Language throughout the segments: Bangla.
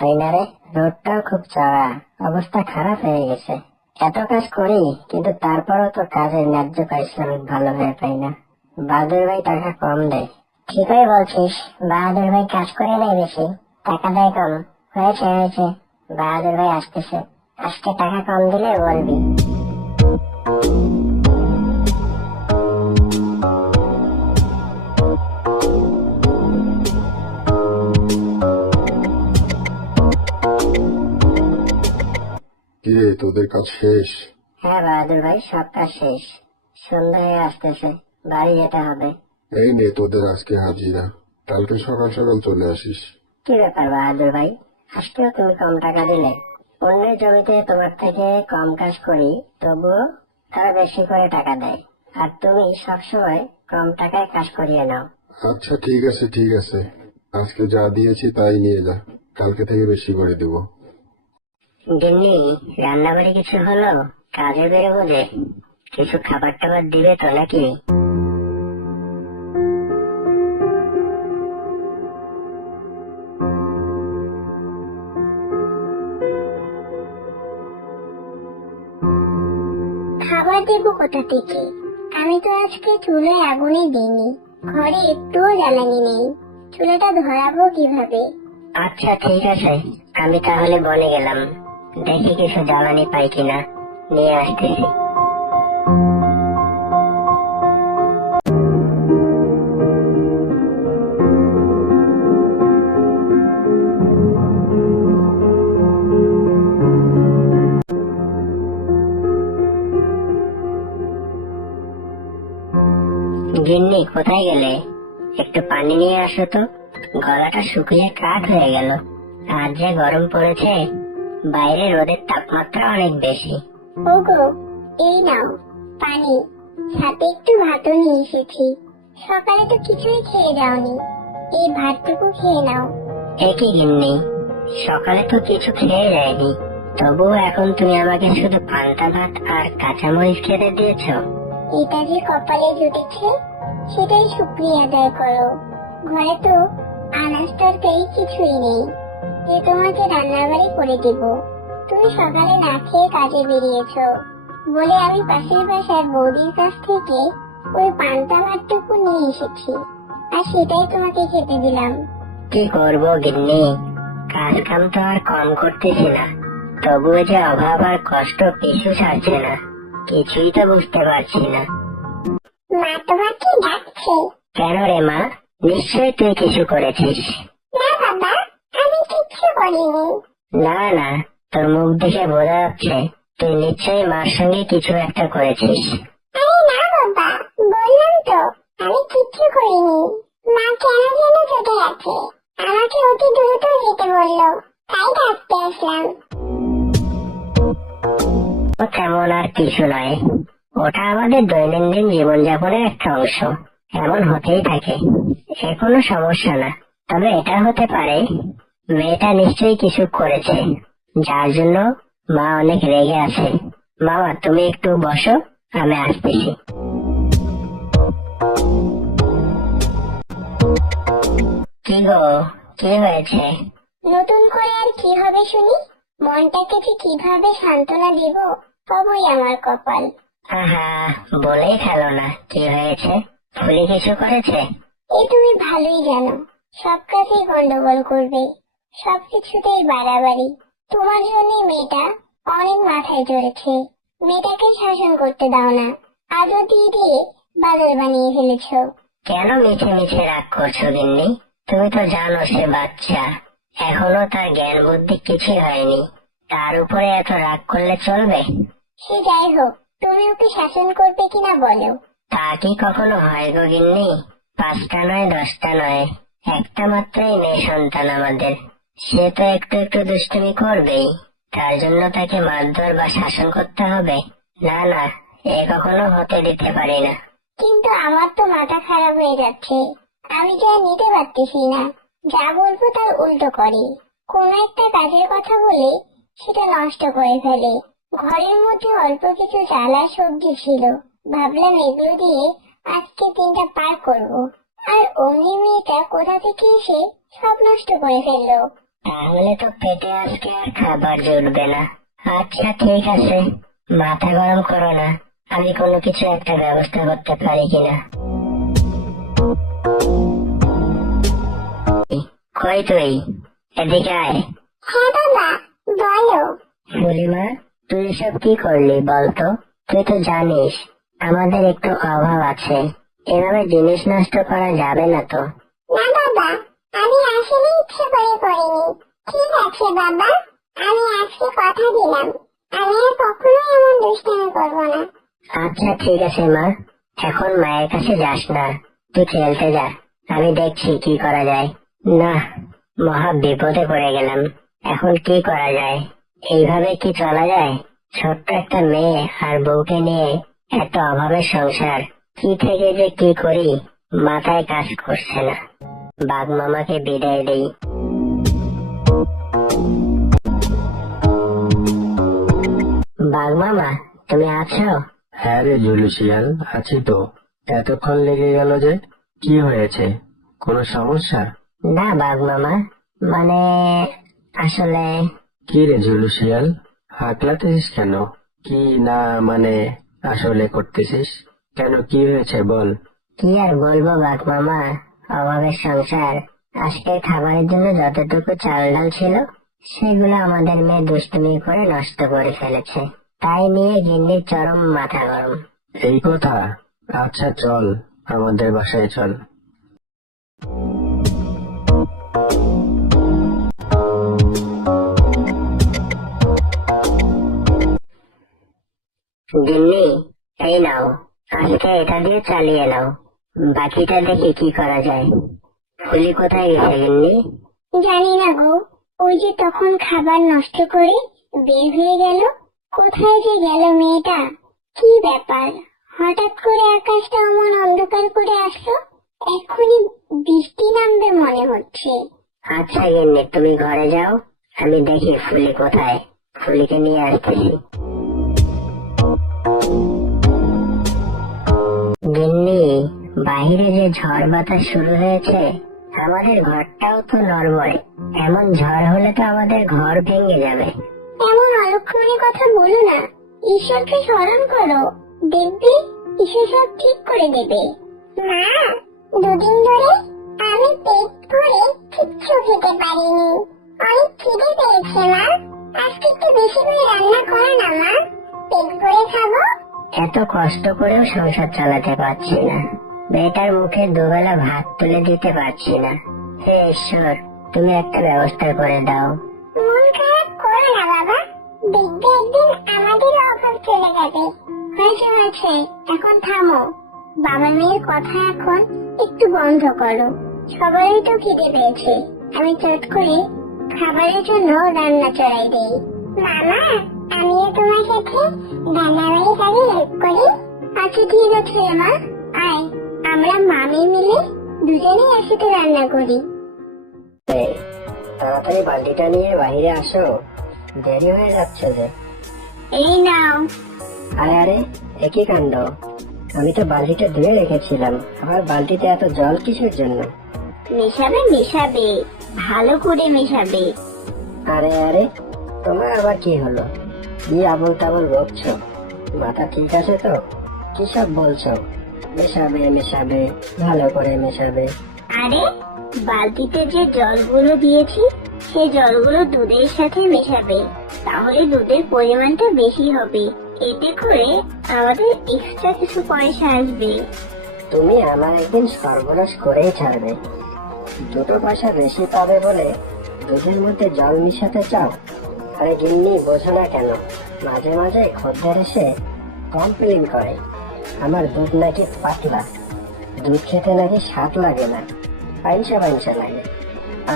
তাই না রে? রোডটাও খুব চড়া, অবস্থা খারাপ হয়ে গেছে। এত কাজ করি কিন্তু তারপরও তো কাজের ন্যায্য পারিশ্রমিক ভালোভাবে পাই না। বাহাদুর ভাই টাকা কম দেয়। ঠিকই বলছিস, বাহাদুর ভাই কাজ করে নেয় বেশি, টাকা দেয় কম। হয়েছে হয়েছে, বাহাদুর ভাই আসতেছে, আজকে টাকা কম দিলে বলবি। কিরে, তোদের কাজ শেষ? হ্যাঁ বাহাদুর ভাই, সব কাজ শেষ। সন্ধ্যা হয়ে আসতেছে, বাড়ি যেতে হবে। এই নে তোদের আজকে হাজিরা, কালকে সকাল সকাল চলে আসিস। কি ব্যাপার বাহাদুর ভাই, আজকেও তুমি কম টাকা দিলে? অন্যের জমিতে তোমার থেকে কম কাজ করি, তবুও তারা বেশি করে টাকা দেয়, আর তুমি সবসময় কম টাকায় কাজ করিয়ে নাও। আচ্ছা ঠিক আছে ঠিক আছে, আজকে যা দিয়েছি তাই নিয়ে যা, কালকে থেকে বেশি করে দেব। গিন্নি, রান্না বাড়ি কিছু হলো? কাজে বেরোবো যে, কিছু খাবার টাবার দিবে তো নাকি? খাবার দেবো কোথা থেকে? আমি তো আজকে চুলোয় আগুনই দিইনি, ঘরে একটুও জ্বালানি নেই, চুলোটা ধরাবো কিভাবে? আচ্ছা ঠিক আছে, আমি তাহলে বনে গেলাম, দেখি কিছু জ্বালানি পাই কিনা, নিয়ে আসতেছি। গিন্নি, কোথায় গেলে? একটু পানি নিয়ে আসো তো, গলাটা শুকিয়ে কাঠ হয়ে গেল। আজ যে গরম পড়েছে, বাইরে রোদের তাপমাত্রা অনেক বেশি। ওগো, এই নাও পানি, সাথে একটু ভাতও নিয়ে এসেছি। সকালে তো কিছুই খেয়ে যাওনি, এই ভাতটুকু খেয়ে নাও। একই গিন্নি, সকালে তো কিছু খেয়ে যায়নি, তবুও এখন তুমি আমাকে শুধু পান্তা ভাত আর কাঁচামরিচ খেতে দিয়েছ। এটা যে কপালে জুটেছে, সেটাই শুক্রিয়া আদায় করো। ঘরে তো আনাজ তরকারি কিছুই নেই যে তোমাকে রান্নাবাড়ি করে দিব। তুমি সকালে না খেয়ে কাজে বেরিয়েছো বলে আমি পাশের বাসার বৌদির কাছ থেকে ওই পান্তা ভাতটুকু নিয়ে এসেছি, আর সেটাই তোমাকে খেতে দিলাম। কি করবো গিন্নি, কাজ কাম তো আর কম করতেছি না, তবুও যে অভাব আর কষ্ট পিছু ছাড়ছে না, কিছুই তো বুঝতে পারছি না। মা তোমাকে ডাকছে। কেন রে মা, নিশ্চয়ই তুই কিছু করেছিস। না বাবা, আমি কিচ্ছু করিনি। না না, তোর মুখ দেখে বোঝা যাচ্ছে তুই নিশ্চয়ই মার সঙ্গে কিছু একটা করেছিস। আরে না বাবা, বললাম তো আমি কিচ্ছু করিনি। মা কেন যেন চটে আছে, আমাকে অতি দ্রুত যেতে বললো, তাই ডাকতে আসলাম। ও তেমন আর কিছু নয়, ওটা আমাদের দৈনন্দিন জীবনযাপনের একটা অংশ, এমন হতেই থাকে, সে কোনো সমস্যা না। তবে এটা হতে পারে মেয়েটা নিশ্চয়ই কিছু করেছে, যার জন্য মা অনেক রেগে আছে। মামা, তুমি একটু বসো, আমি আসতেছি। কি গো, কি হয়েছে? নতুন করে আর কি হবে শুনি? মনটাকে যে কিভাবে সান্ত্বনা দিব, সবই আমার কপাল। আহা, বলেই ফেলো না, কি হয়েছে? ফুলি কিছু করেছে? এ তুমি ভালোই জানো, সব কাজেই গন্ডগোল করবে, সবকিছুতেই বাড়াবাড়ি। তোমার জন্য মেয়েটা অনেক মাথায় চড়েছে, মেয়েটাকে শাসন করতে দাও না, আজও দিয়ে দিয়ে বাদল বানিয়ে ফেলেছো। কেন মিছে মিছে রাগ করছো গিন্নি? তুমি তো জানো সে বাচ্চা, এখনো তার জ্ঞান বুদ্ধি কিছুই হয়নি, তার উপরে এত রাগ করলে চলবে? সে যাই হোক, তুমি ওকে শাসন করবে কিনা বলো। তা কি কখনো হয় গো গিন্নি? 5টা নয় 10টা নয়, একটা মাত্রই মেয়ে সন্তান আমাদের, সে তো একটু একটু দুষ্টুমি করবেই, তার জন্য তাকে মারধর বা শাসন করতে হবে? না না, এ কখনো হতে দিতে পারি না। কিন্তু আমার তো মাথা খারাপ হয়ে যাচ্ছে, আমি যা নিতে পারতেছি না, যা বলবো তার উল্টো করে। কোন একটা কাজের কথা বলে সেটা নষ্ট করে ফেলে। ঘরের মধ্যে অল্প কিছু চাল আর সবজি ছিল, ভাবলাম এগুলো দিয়ে আজকে দিনটা পার করব, আর অমনি মেয়েটা কোথা থেকে এসে সব নষ্ট করে ফেললো। তাহলে তো পেটে আজকে আর খাবার জুটবে না। আচ্ছা ঠিক আছে, মাথা গরম করো না, আমি কোনো কিছু একটা ব্যবস্থা করতে পারি কিনা। কই তুই, এদিকে আয়। হ্যাঁ বাবা, বলো। বুড়িমা, তুই এসব কি করলি বলতো? তুই তো জানিস আমাদের একটু অভাব আছে, এভাবে জিনিস নষ্ট করা যাবে না তো। না বাবা, আমি আসলে ইচ্ছে করে করিনি। ঠিক আছে বাবা, আমি আজকে কথা দিলাম আমি আর কখনো এমন দুষ্টামি করবো না। আচ্ছা ঠিক আছে মা, এখন মায়ের কাছে যাস না, তুই খেলতে যা, আমি দেখছি কি করা যায়। না, মহা বিপদে পড়ে গেলাম, এখন কি করা যায়? এইভাবে কি চলা যায়? ছোট্ট একটা মেয়ে আর বউকে নিয়ে এত অভাবের সংসার, কি থেকে যে কি করি মাথায় কাজ করছে না। বাঘ মামাকে বিদায় দেই। বাঘ মামা, তুমি আছো? হ্যাঁ রে জুলুসিয়াল, আছি তো। এতক্ষণ লেগে গেল যে, কি হয়েছে? কোনো সমস্যা? না বাঘ মামা, মানে আসলে কি রে জুলুসিয়াল, হাঁকলাতেছিস কেন? কি না মানে আসলে করতেছিস কেন? কি হয়েছে বল। কি আর বলবো বাঘ মামা, অভাবের সংসার। আজকের খাবারের জন্য যতটুকু চাল ডাল ছিল সেগুলো আমাদের মেয়ে দুষ্টুমি করে নষ্ট করে ফেলেছে, তাই নিয়ে গিন্নির চরম মাথা গরম। এই কথা? আচ্ছা চল, আমাদের বাসায় চল। গিন্নি, এই নাও, আজকে এটা দিয়ে চালিয়ে নাও, বাকিটা দেখি কি করা যায়। ফুলি কোথায় গেছে গিন্নি? জানি না গো, ওই যে তখন খাবার নষ্ট করে বের হয়ে গেল। কোথায় যে গেল মেয়েটা? কি ব্যাপার, হঠাৎ করে আকাশটা অমন অন্ধকার করে আসলো। এক্ষুনি বৃষ্টি নামবে মনে হচ্ছে। আচ্ছা গিন্নি, তুমি ঘরে যাও, আমি দেখি ফুলি কোথায়, ফুলিকে নিয়ে আসতেছি। গিন্নি, বাহিরে যে ঝড় বাতাস শুরু হয়েছে, আমাদের ঘরটাও তো নড়বড়ে, এমন ঝড় হলে তো আমাদের ঘর ভেঙে যাবে। এমন অলক্ষণে কথা বলো না, ঈশ্বরকে স্মরণ করো, দেখবে ঈশ্বর সব ঠিক করে দেবে। মা, দুদিন ধরে আমি পেট ভরে কিচ্ছু খেতে পারিনি, অনেক খিদে পেয়েছে মা। আজকে একটু বেশি করে রান্না করো না মা, পেট ভরে খাবো। এত কষ্ট করেও সংসার চালাতে পারছি না, মেয়েটার মুখে দুবেলা ভাত তুলে দিতে পারছি না। হে ঈশ্বর, তুমি একটা ব্যবস্থা করে দাও। মন খারাপ করো না বাবা, দেখবে একদিন আমাদের অভাব চলে যাবে। হয়েছে হয়েছে, এখন থামো। বাবা মেয়ের কথা এখন একটু বন্ধ করো। সবারই তো খিদে পেয়েছে, আমি চট করে খাবারের জন্য রান্না চড়াই দেই। মামা, আমিও তোমার সাথে রান্নাবাড়ি কাজে হেল্প করি। আচ্ছা ঠিক আছে মা, আয় আমরা মামি মিলে দুজনেই একসাথে রান্না করি। এই, তাড়াতাড়ি বালতিটা নিয়ে বাইরে আসো, দেরি হয়ে যাচ্ছে যে। এই নাও। আরে আরে, একই কাণ্ড, আমি তো বালতিটা ধুয়ে রেখেছিলাম, আবার বালতিতে এত জল কিসের জন্য? মেশাবে মেশাবে, ভালো করে মেশাবে। আরে আরে, তোমার আবার কি হলো? কি আবল তাবল বকছো? মাথা ঠিক আছে তো? কি সব বলছো? মেশাবে মেশাবে, ভালো করে মেশাবে। আরে, বালতিতে যে জলগুলো দিয়েছি সেই জলগুলো দুধের সাথে মেশাবে, তাহলে দুধের পরিমাণটা বেশি হবে। এতে করে আমাদের এক্সট্রা কিছু পয়সা আসবে। তুমি আমার একদিন সর্বনাশ করেই ছাড়বে। দুটো পয়সা বেশি পাবে বলে দুধের মধ্যে জল মিশাতে চাও? আরে গিন্নি, বোঝো না কেন? মাঝে মাঝে খদ্দের এসে কমপ্লেন করে আমার দুধ নাকি পাতলা, দুধ খেতে নাকি স্বাদ লাগে না, পাইসা পাইসা লাগে।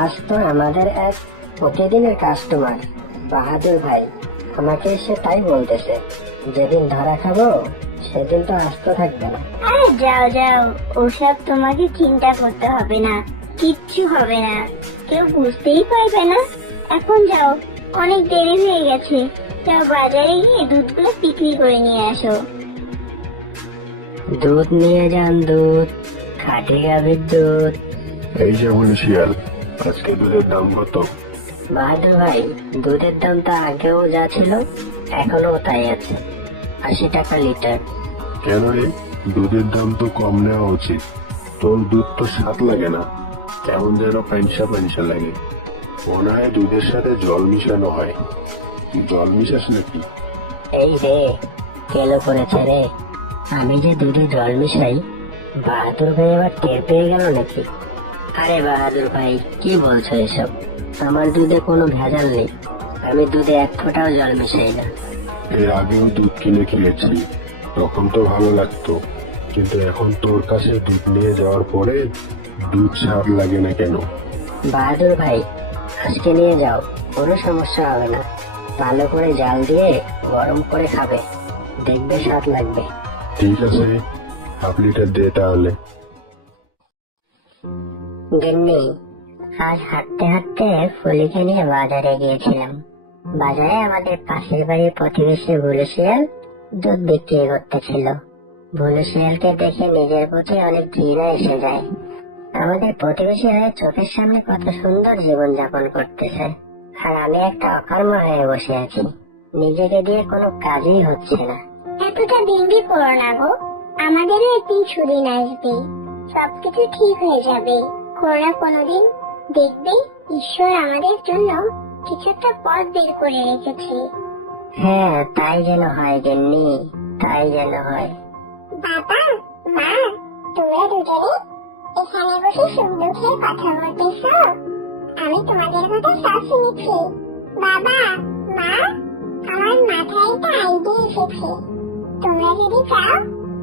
আজ তো আমাদের এক প্রতিদিনের কাস্টমার বাহাদুর ভাই আমাকে এসে তাই বলতেছে, যেদিন ধরা খাবো সেদিন তো আস্ত থাকবে না। আরে যাও যাও, ওসব তোমাকে চিন্তা করতে হবে না, কিচ্ছু হবে না, কেউ বুঝতেই পারবে না। এখন যাও, অনেক দেরি হয়ে গেছে, যাও বাজারে গিয়ে দুধগুলো বিক্রি করে নিয়ে আসো। দুধ নিয়ে যান, দুধ, খাঁটি গাভীর দুধ। এই যে শিয়াল, আজকে দুধের দাম কত? বাহাদুর ভাই, দুধের দাম তো আগেও যা ছিল এখনো তাই আছে, 80 টাকা লিটার। কেন রে, দুধের দাম তো কম নেওয়া উচিত। তোর দুধ তো স্বাদ লাগে না, কেমন যেন পাইনসা পাইনসা লাগে। মনে হয় দুধের সাথে জল মিশানো হয়। তুই জল মিশাস নাকি? এই রে, কেলো করেছে রে। আমি যে দুধে জল মিশাই, বাহাদুর ভাই এবার টের পেয়ে গেল নাকি? আরে বাহাদুর ভাই, কি বলছো এসব? আমার দুধে কোনো ভেজাল নেই, আমি দুধে 1 ফোঁটাও জল মিশাই না। এর আগেও দুধ কিনে খেয়েছি, তখন তো ভালো লাগতো, কিন্তু এখন তোর কাছে দুধ নিয়ে যাওয়ার পরে দুধ স্বাদ লাগে না কেন? বাহাদুর ভাই, আজকে নিয়ে যাও, কোনো সমস্যা হবে না। ভালো করে জাল দিয়ে গরম করে খাবে, দেখবে স্বাদ লাগবে। ঠিক আছে, 1/2 লিটার দে তাহলে। গিন্নি, আজ হাঁটতে হাঁটতে ফুলিকে নিয়ে বাজারে গিয়েছিলাম। বাজারে আমাদের পাশের বাড়ির প্রতিবেশী ভুলু শিয়াল দুধ বিক্রি করতেছিল। ভুলু শিয়ালকে দেখে নিজের প্রতি অনেক ঘৃণা এসে যায়। আমাদের প্রতিবেশী হয়ে চোখের সামনে কত সুন্দর জীবন যাপন করতেছে, আর আমি একটা অকর্ম হয়ে বসে আছি, নিজেকে দিয়ে কোনো কাজই হচ্ছে না। এতটা বিড়বিড় করো না গো, আমাদেরও একদিন সুদিন আসবে, সবকিছু ঠিক হয়ে যাবে। কোনো না কোনোদিন দেখবে ঈশ্বর আমাদের জন্য কিছু একটা পথ বের করে রেখেছে। হ্যাঁ, তাই যেন হয় গিন্নি, তাই যেন হয়। বাবা, মা, তোমরা দুজনে এখানে বসে সুখ দুঃখের কথা বলতেছ, আমি তোমাদের কথা সব শুনেছি। বাবা, মা, আমার মাথায় একটা আইডিয়া এসেছে, তোমরা যদি চাও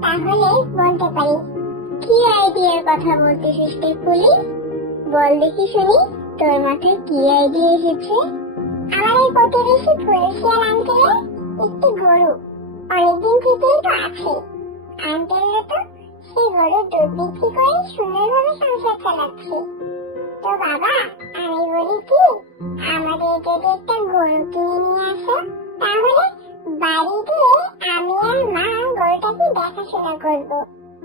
তাহলে বলতে পারি। কি আইডিয়ার কথা বলতেছিস তুই পুলি? বল দেখি শুনি, তোর মাথায় কি আইডিয়া এসেছে? আমার এই প্রতিবেশী পুলিশিয়াল আঙ্কেলের একটি গরু অনেকদিন থেকেই তো আছে। আঙ্কেলরা তো সেই গরুর দুধ বিক্রি করে সুন্দরভাবে সংসার চালাচ্ছে। তো বাবা, আমি বলি কি, আমাদের যদি একটা গরু কিনে নিয়ে আসো, তাহলে বাড়িতে আমি আর মা গরুটাকে দেখাশোনা করব।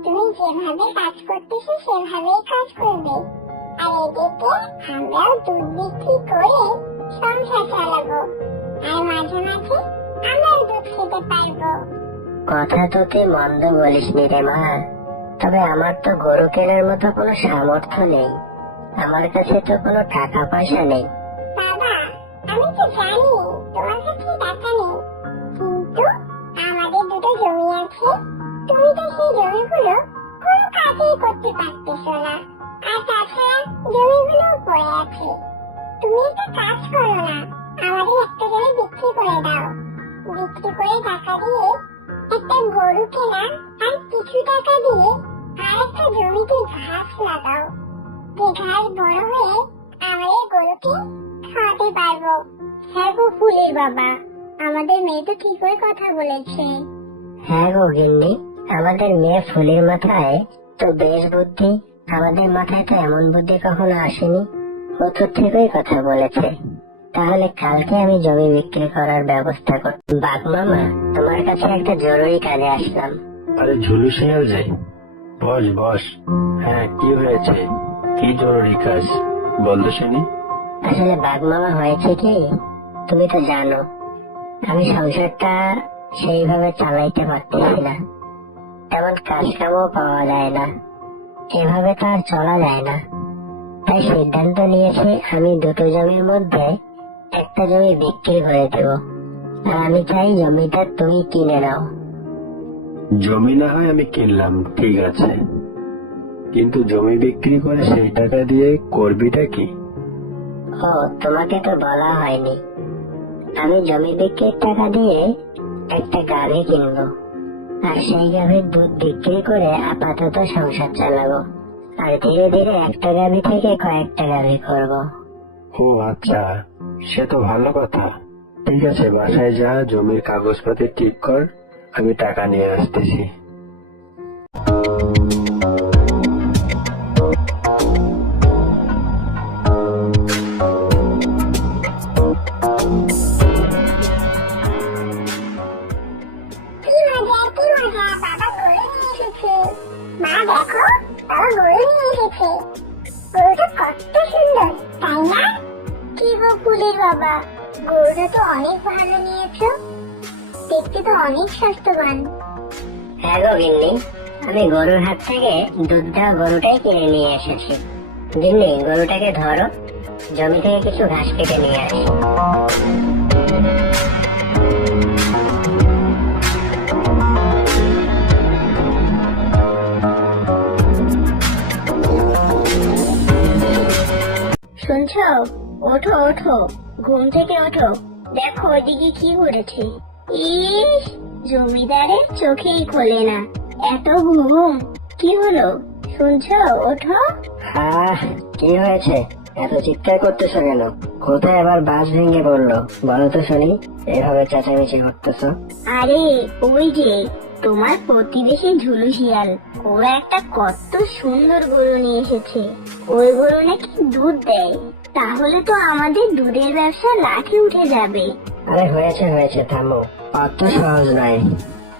তুমি যেভাবে কাজ করতেছো সেভাবেই কাজ করবে, আর এদিকে আমরাও দুধ বিক্রি করে সংসার চালাবো, আর মাঝে মাঝে আমরাও দুধ খেতে পারবো। কথা তো তুই মন্দ বলিসনি রে মা, তবে আমার তো গরু কেনার মতো কোনো সামর্থ্য নেই, আমার কাছে তো কোনো টাকা পয়সা নেই। বাবা, আমি তো জানি তোমার কাছে টাকা নেই, কিন্তু আমাদের দুটো জমি আছে, তুমি তো সেই জমিগুলো কোনো কাজেই করতে পারতেছো না, আর তাছাড়া জমিগুলো পড়ে আছে। তুমি একটা কাজ করো না, আমাদের একটা জমি বিক্রি করে দাও, বিক্রি করে টাকা দিয়ে একটা গরু কেনা, আর কিছু টাকা দিয়ে আর একটা জমিতে ঘাস লাগাও, যে ঘাস বড় হয়ে আমাদের গরুকে খাওয়াতে পারবো। হ্যাঁ গো ফুলের বাবা, আমাদের মেয়ে তো ঠিকই কথা বলেছে। হ্যাঁ গো গিন্নি, আমাদের মেয়ে ফুলের মাথায় তো বেশ বুদ্ধি, আমাদের মাথায় তো এমন বুদ্ধি কখনো আসেনি, ও তো ঠিকই কথা বলেছে। তাহলে কালকে আমি জমি বিক্রি করার ব্যবস্থা কর। বাঘ মামা, তোমার কাছে একটা জরুরি কাজে আসলাম। আরে ঝুলু শিয়াল যে, বস বস। হ্যাঁ, কি হয়েছে? কি জরুরি কাজ বলতো শুনি। আসলে বাঘ মামা, হয়েছে কি, তুমি তো জানো আমি সংসারটা সেইভাবে চালাইতে পারতেছি না, তেমন কাজ কামও পাওয়া যায় না, এভাবে তো আর চলা যায় না। তাই সিদ্ধান্ত নিয়েছি আমি দুটো জমির মধ্যে একটা জমি বিক্রি করে দেব, আর আমি চাই জমিটা তুমি কিনে নাও। জমি না হয় আমি কিনলাম, ঠিক আছে, কিন্তু জমি বিক্রি করে সেই টাকা দিয়ে করবিটা কি? ও, তোমাকে তো বলা হয়নি, আমি জমি বিক্রির টাকা দিয়ে একটা গাভী কিনবো, আর সেই গাভীর দুধ বিক্রি করে আপাতত সংসার চালাবো, আর ধীরে ধীরে একটা গাভী থেকে কয়েকটা গাভী করবো। ও আচ্ছা, সে তো ভালো কথা। ঠিক আছে, বাসায় যা, জমির কাগজপাতি ঠিক কর, আমি টাকা নিয়ে আসতেছি। কি মজা, কি মজা, বাবা গরু নিয়ে এসেছে। মা দেখো, বাবা গরু নিয়ে এসেছে, গরুটা কত সুন্দর, তাই না? কি গো ফুলের গরুটা তো অনেক ভালো নিয়েছো, দেখতে তো অনেক স্বাস্থ্যবান। হ্যাঁ গো গিন্নি, আমি গরুর হাত থেকে দুধ দেওয়া গরুটাই কিনে নিয়ে এসেছি। গিন্নি, গরুটাকে ধরো, জমি থেকে কিছু ঘাস কেটে নিয়ে আসি। শুনছো? ওঠো ওঠো, ঘুম থেকে ওঠো, দেখো ওইদিকে কি করেছে। ইস, জমিদারের চোখেই খোলে না, এত ঘুম। কি হলো? শুনছো? ওঠো। হ্যাঁ, কি হয়েছে? এত চিৎকার করতেছো কেন? কোথায় আবার বাস ভেঙে পড়লো? বলো তো শুনি, এভাবে চেঁচামেচি করতেছো। আরে ওই যে তোমার প্রতিবেশী ঝুলু শিয়াল, ওরা একটা কত সুন্দর গরু নিয়ে এসেছে। ওই গরু নাকি দুধ দেয়, তাহলে তো আমাদের দুধের ব্যবসা লাঠি উঠে যাবে। আরে হয়েছে হয়েছে, থামো। অত সহজ নয়।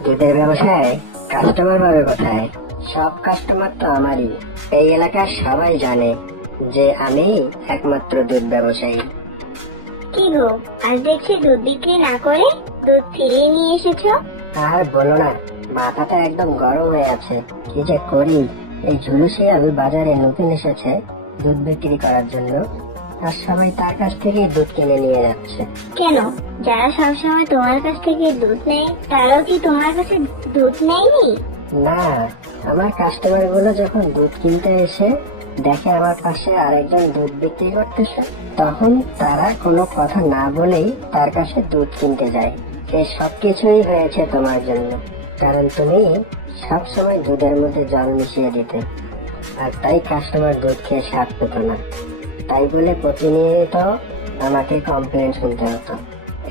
দুধের ব্যবসায় কাস্টমার পাবে কোথায়? সব কাস্টমার তো আমারই। এই এলাকার সবাই জানে যে আমি একমাত্র দুধ ব্যবসায়ী। কি গো, আজ দেখছি দুধ বিক্রি না করে দুধ ফিরিয়ে নিয়ে এসেছো। আর বলো না, মাথাটা একদম গরম হয়ে আছে। কি যে করি। এই ঝুলু শিয়াল বাজারে নতুন এসেছে দুধ বিক্রি করার জন্য, আর সবাই তার কাছ থেকেই দুধ কিনে নিয়ে যাচ্ছে। কেন, যারা সবসময় তোমার কাছ থেকে দুধ নেয় তারাও কি তোমার কাছে দুধ নেয়নি? না, আমার কাস্টমার গুলো যখন দুধ কিনতে এসে দেখে আমার পাশে আরেকজন দুধ বিক্রি করতেছে, তখন তারা কোনো কথা না বলেই তার কাছে দুধ কিনতে যায়। এই সবকিছুই হয়েছে তোমার জন্য, কারণ তুমি সব সময় দুধের মধ্যে জল মিশিয়ে দিতে, আর তাই কাস্টমার দুধ খেয়ে স্বাদ পেত না। তাই বলে প্রতিনিয়ত আমাকে কমপ্লেন শুনতে হতো।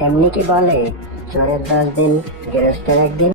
এমনি কি বলে, চোরের 10 দিন, গেরস্তের 1 দিন।